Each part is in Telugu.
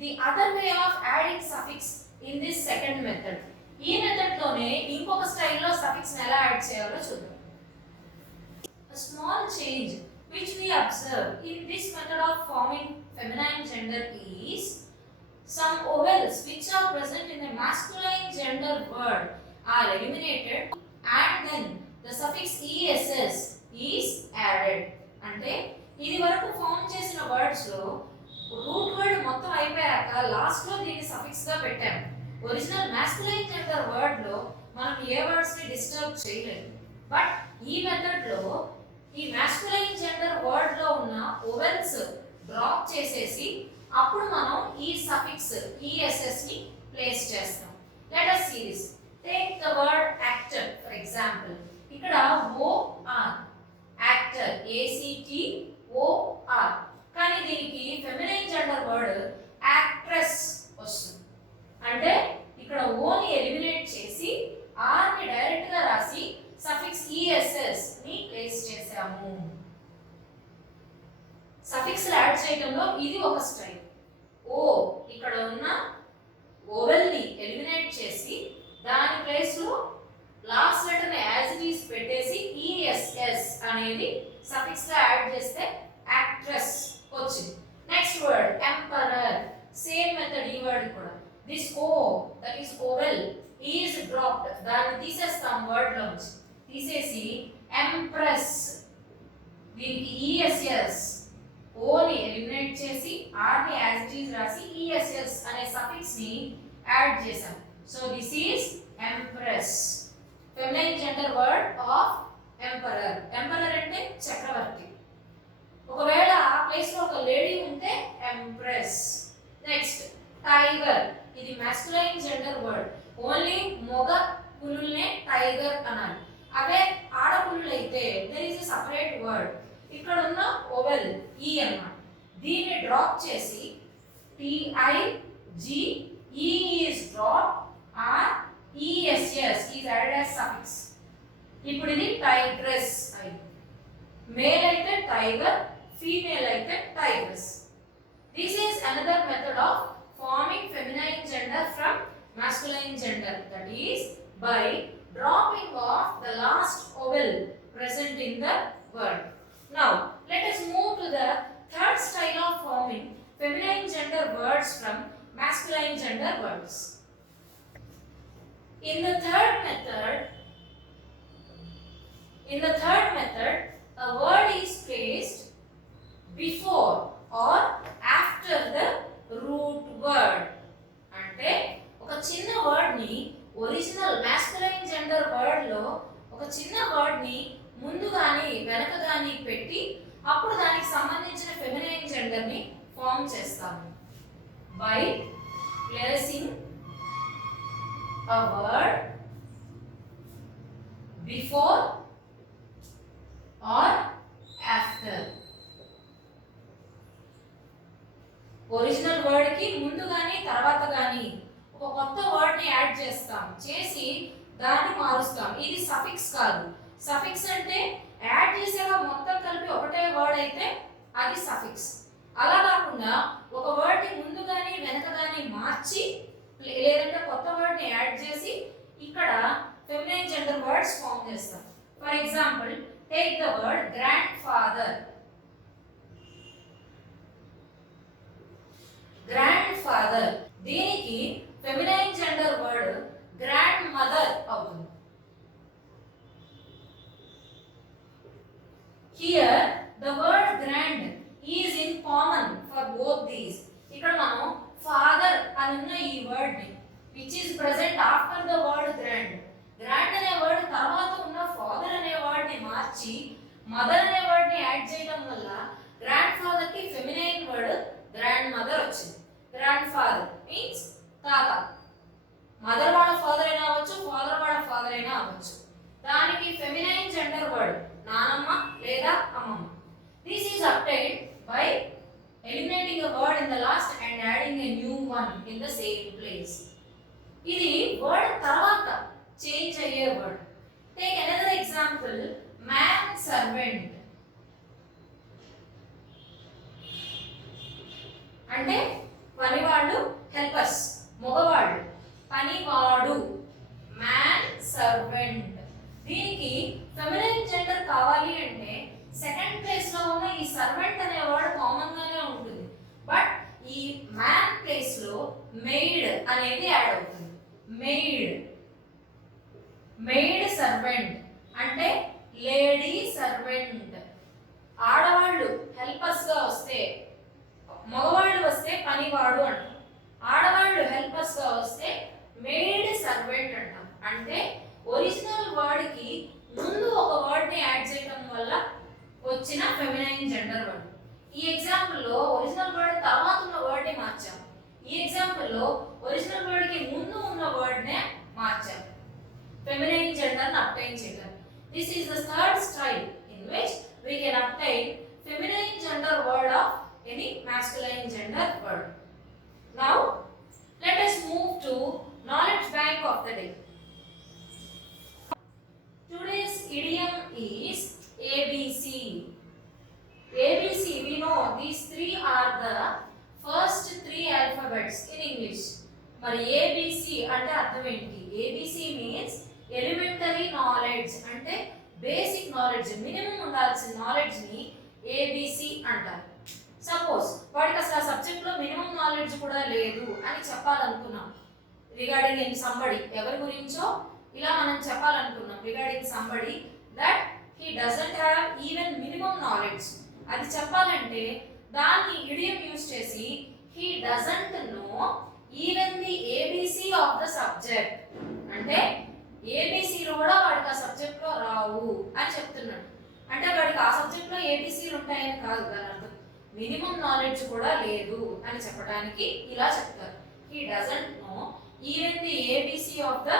the other way of adding suffix in this second method. ఈ మెథడ్ లోనే ఇంకొక స్టైల్లో సఫిక్స్ ఎలా యాడ్ చేయాలో చూద్దాం. A small change which we observe in this method of forming feminine gender is some vowels which are present in the masculine gender word are eliminated and then the suffix ess is added. అంటే ఇది వరకు ఫామ్ చేసిన వర్డ్స్ లో రూట్ వర్డ్ మొత్తం అయిపోయాక లాస్ట్ లో దీన్ని సఫిక్స్ గా పెట్టాము. ఒరిజినల్ మాస్కులైన్ జెండర్ వర్డ్ లో మనం ఏ వర్డ్స్ ని డిస్టర్బ్ చేయలేదు. బట్ ఈ మెథడ్ లో ఈ మాస్కులైన్ జెండర్ వర్డ్ లో ఉన్న ఓవెల్స్ డ్రాప్ చేసేసి అప్పుడు మనం ఈ సఫిక్స్ ess ని ప్లేస్ చేస్తాం. Let us see this. Take the word actor for example. ఇక్కడ o r actor actor కానీ దీనికి ఫెమినైన్ జెండర్ వర్డ్ యాక్ట్రెస్ వస్తుంది. అంటే ఇక్కడ ఓ ని ఎలిమినేట్ చేసి ఆర్ ని డైరెక్ట్ గా రాసి సఫిక్స్ ess ని ప్లేస్ చేసాము. సఫిక్స్ యాడ్ చేయడంలో ఇది ఒక స్టైల్. ఓ ఇక్కడ ఉన్న ఓవెల్ ని ఎలిమినేట్ చేసి దాని ప్లేస్ లో లాస్ట్ లెటర్ ని యాజ్ ఇట్ ఈస్ పెట్టేసి ess అనేది సఫిక్స్ గా యాడ్ చేస్తే యాక్ట్రెస్ వచ్చింది. Next word emperor. Same method ఈ వర్డ్ కూడా. This o that is vowel is dropped. దాన్ని తీసేస్తాం వర్డ్ లోంచి. తీసేసి ఎంప్రెస్ దీనికి ess ఓ ని ఎలిమినేట్ చేసి ఆర్ ని యాజ్ ఇట్ ఈస్ రాసి ess అనే సఫిక్స్ ని యాడ్ చేసాం. So this is empress. Feminine gender word of emperor. Emperor అంటే చక్రవర్తి. ఒకవేళ ఆ ప్లేస్ లో ఒక లేడీ ఉంటే ఎంప్రెస్. Next tiger. ఇది మాస్కులైన్ జెండర్ వర్డ్. ఓన్లీ మగ పులుల్నే టైగర్ అనాలి. అవే ఆడపుల్లు అయితే there is a separate word. ఇక్కడ ఉన్న ఓవెల్ ఈ అన్నమాట. దీన్ని డ్రాప్ చేసి tig e is drop r ess is added as suffix. ఇప్పుడు ఇది టైగ్రెస్ అయింది. మేల్ అయితే టైగర్, ఫీమేల్ అయితే tigress. This is another method of forming feminine gender from masculine gender, that is by dropping off the last vowel present in the word. Now let us move to the third style of forming feminine gender words from masculine gender words. In the third method a word is placed before or after the root word. అంటే ఒక చిన్న వర్డ్ ని ఒరిజినల్ మాస్కులైన్ జెండర్ వర్డ్ లో ఒక చిన్న వర్డ్ ని ముందు గాని వెనక గాని పెట్టి అప్పుడు దానికి సంబంధించిన ఫెమినైన్ జెండర్ ని ఫామ్ చేస్తాము. By placing a word before or after. Original word కి ముందు గాని తర్వాత గాని ఒక కొత్త వర్డ్ ని యాడ్ చేస్తాం. చేసి దాన్ని మారుస్తాం. ఇది సఫిక్స్ కాదు. సఫిక్స్ అంటే యాడ్ చేసాక మొత్తం కలిపి ఒకటే వర్డ్ అయితే అది సఫిక్స్. అలా కాకుండా ఒక వర్డ్ ని ముందు గాని వెనక గాని మార్చి లేదంటే కొత్త వర్డ్ ని యాడ్ చేసి ఇక్కడ ఫెమినైన్ జెండర్ వర్డ్స్ ఫామ్ చేస్తాం. For example take the word grandfather. Grandfather దీనికి feminine gender word grandmother అవుతుంది. Here the word grand is in common for both these. ఇక్కడ మనం ఫాదర్ అన్న ఈ వర్డ్ ని which is present after the word grand. grand అనే వర్డ్ తర్వాత ఉన్న ఫాదర్ అనే వర్డ్ ని మార్చి మదర్ అనే వర్డ్ ని యాడ్ చేయడం వల్ల గ్రాండ్ ఫాదర్ కి ఫెమినైన్ వర్డ్ గ్రాండ్ మదర్ వచ్చింది. గ్రాండ్ ఫాదర్ మీన్స్ తాత. మదర్ వాళ్ళ ఫాదర్ అయినా అవ్వచ్చు, ఫాదర్ వాళ్ళ ఫాదర్ అయినా అవ్వచ్చు. దానికి ఫెమినైన్ జెండర్ వర్డ్ నానమ్మ లేదా అమ్మమ్మ. This is obtained by eliminating a word in the last and adding a new one in the same place. ఇది వర్డ్ తర్వాత చేంజ్ అయ్యే word. Take another example, man servant. అంటే పనివాళ్ళు హెల్పర్స్, మగవాళ్ళు పనివాడు మ్యాన్ సర్వెంట్. దీనికి ఫెమినైన్ జెండర్ కావాలి అంటే సెకండ్ ప్లేస్ లో ఉన్న ఈ సర్వెంట్ అనే వర్డ్ కామన్ గానే ఉంటుంది, బట్ ఈ మ్యాన్ ప్లేస్ లో మెయిడ్ అనేది యాడ్ అవుతుంది. మెయిడ్ సర్వెంట్ అంటే లేడీ సర్వెంట్. ఆడవాళ్ళు హెల్పర్స్ గా వస్తే, మగవాళ్ళు వస్తే పనివాడు అంటాం. ఆడవాళ్ళు హెల్పర్స్ గా వస్తే మెయిడ్ సర్వెంట్ అంటాం. అంటే ఒరిజినల్ వర్డ్ కి ముందు ఒక వర్డ్ ని యాడ్ చేయడం వల్ల వచ్చిన ఫెమినైన్ జెండర్ వర్డ్. ఈ ఎగ్జాంపుల్ లో ఒరిజినల్ వర్డ్ తర్వాత ఉన్న వర్డ్ ని మార్చాం. ఈ ఎగ్జాంపుల్ లో ఒరిజినల్ వర్డ్ కి ముందు ఉన్న వర్డ్ నే మార్చాం ఫెమినైన్ జెండర్ ని అబ్టైన్ చేయడం. This is the third style in which we can obtain feminine gender word of any masculine gender word. Now, let us move to knowledge bank of the day. Today's idiom is ABC. ABC, we know these three are the first three alphabets in English. మరి ABC అంటే అర్థం ఏంటి? ABC means ఎలిమెంటరీ నాలెడ్జ్, అంటే బేసిక్ నాలెడ్జ్, మినిమం ఉండాల్సిన నాలెడ్జ్ ని ఏబిసి అంటారు. సపోజ్ వాడికి అసలు ఆ సబ్జెక్ట్ లో మినిమం నాలెడ్జ్ కూడా లేదు అని చెప్పాలనుకున్నాం రిగార్డింగ్ సంబడి, ఎవరి గురించో ఇలా మనం చెప్పాలనుకున్నాం regarding somebody that he doesn't have even minimum knowledge. అది చెప్పాలంటే దాన్ని ఇడియం యూజ్ చేసి he doesn't know even the ABC of the subject, అంటే ఏబిసిలు కూడా వాడికి ఆ సబ్జెక్ట్ లో రావు అని చెప్తున్నాడు. అంటే వాడికి ఆ సబ్జెక్ట్ లో ఏబిసిలు ఉంటాయని కాదు, దాని అర్థం మినిమం నాలెడ్జ్ కూడా లేదు అని చెప్పడానికి ఇలా చెప్తారు. He doesn't know even the ABC of the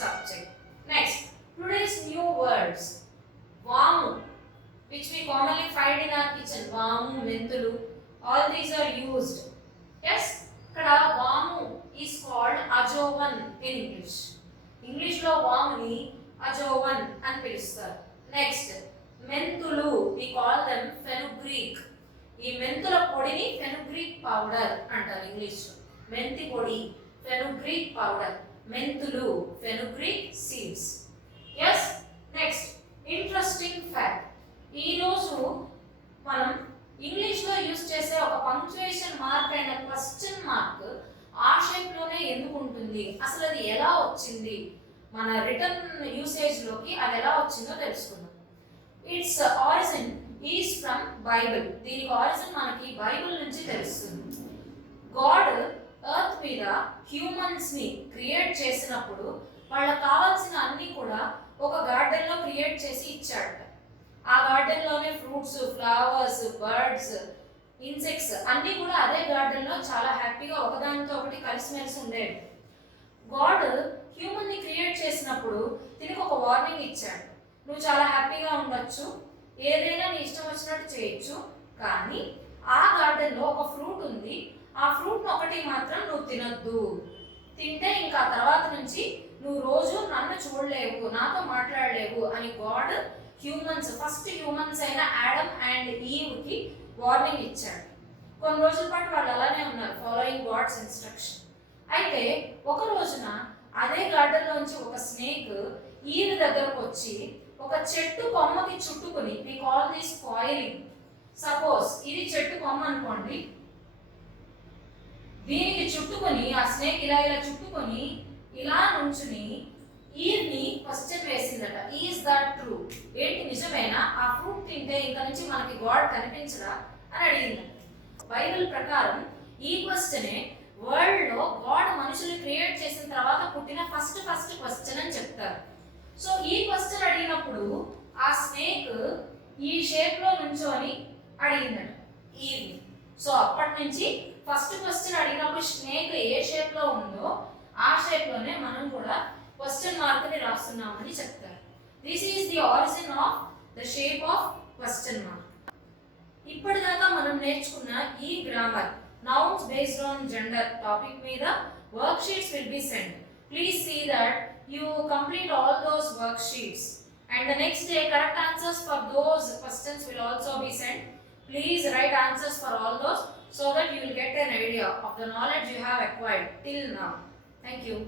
subject. Next, today's new words. వాము, which we commonly find in our kitchen. వాము, మెంతులు, all these are used. Yes, ఇక్కడ వాము is called ajovan in English. English లో వాముని అజోవన్ అని పిలుస్తారు. నెక్స్ట్, మెంతులు, we call them fenugreek. ఈ మెంతుల పొడిని ఫెనుగ్రీక్ పౌడర్ అంటారు ఇంగ్లీష్ లో. మెంతి పొడి ఫెనుగ్రీక్ పౌడర్, మెంతులు fenugreek seeds. yes, next, interesting fact. ఈ రోజు మనం ఇంగ్లీష్ లో యూజ్ చేసే ఒక పంక్చుయేషన్ మార్క్ అయిన క్వశ్చన్ మార్క్ ఆ షేప్ లోనే ఎందుకు ఉంటుంది, అసలు అది ఎలా వచ్చింది, మన రిటర్న్ యూసేజ్ లోకి అది ఎలా వచ్చిందో తెలుసుకుందాం. Its origin is from Bible. దీనికి ఆరిజిన్ మనకి బైబిల్ నుంచి తెలుస్తుంది. గాడ్ ఎర్త్ మీద హ్యూమన్స్ ని క్రియేట్ చేసినప్పుడు వాళ్ళకి కావాల్సిన అన్ని కూడా ఒక గార్డెన్ లో క్రియేట్ చేసి ఇచ్చాడట. ఆ గార్డెన్ లోనే ఫ్రూట్స్, ఫ్లవర్స్, బర్డ్స్, ఇన్సెక్ట్స్ అన్ని కూడా అదే గార్డెన్ లో చాలా హ్యాపీగా ఒకదానితో ఒకటి కలిసిమెలిసి ఉండేవి. గాడ్ హ్యూమన్ ని క్రియేట్ చేసినప్పుడు దీనికి ఒక వార్నింగ్ ఇచ్చాడు. నువ్వు చాలా హ్యాపీగా ఉండొచ్చు, ఏదైనా నీ ఇష్టం వచ్చినట్టు చేయొచ్చు, కానీ ఆ గార్డెన్ లో ఒక ఫ్రూట్ ఉంది, ఆ ఫ్రూట్ ఒకటి మాత్రం నువ్వు తినొద్దు. తింటే ఇంకా తర్వాత నుంచి నువ్వు రోజు నన్ను చూడలేవు, నాతో మాట్లాడలేవు అని గాడ్ హ్యూమన్స్, ఫస్ట్ హ్యూమన్స్ అయిన ఆడమ్ అండ్ ఈవ్ కి వార్నింగ్ ఇచ్చాడు. కొన్ని రోజుల పాటు వాళ్ళు అలానే ఉన్నారు, ఫాలోయింగ్ గాడ్స్ ఇన్స్ట్రక్షన్. అయితే ఒక రోజున అదే గార్డెన్ లోంచి ఒక స్నేక్ ఈవ్ దగ్గరకు వచ్చి ఒక చెట్టు కొమ్మకి చుట్టుకుని, we call this coiling. Suppose ఇది చెట్టు కొమ్మ అనుకోండి, దీనికి చుట్టుకొని ఆ స్నేక్ ఇలా ఇలా చుట్టుకొని ఇలా నుంచుని ఈవ్ ని క్వశ్చన్ వేసిందట. Is that true? ఏంటి నిజమేనా? ఆ ఫ్రూట్ తింటే ఇంకా నుంచి మనకి గాడ్ కనిపించడా అని అడిగిందట. బైబిల్ ప్రకారం ఈ క్వశ్చనే వరల్డ్ లో గాడ్ మనుషుల్ని క్రియేట్ చేసిన తర్వాత పుట్టిన ఫస్ట్ క్వశ్చన్ అని చెప్తారు. సో ఈ క్వశ్చన్ అడిగినప్పుడు ఆ స్నేక్ ఈ షేప్ లో నుంచోని అడిగిందట ఈవ్. సో అప్పటి నుంచి ఫస్ట్ క్వశ్చన్ అడిగినప్పుడు స్నేక్ ఏ షేప్ లో ఉందో ఆ షేప్ లోనే మనం కూడా క్వశ్చన్ మార్క్ ని రాస్తున్నామని చెప్తారు. This is the origin of the shape of question mark. ఇప్పటిదాకా మనం నేర్చుకున్న ఈ grammar nouns based on gender topic మీద worksheets will be sent. Please see that you complete all those worksheets, and the next day correct answers for those questions will also be sent. Please write answers for all those so that you will get an idea of the knowledge you have acquired till now. Thank you.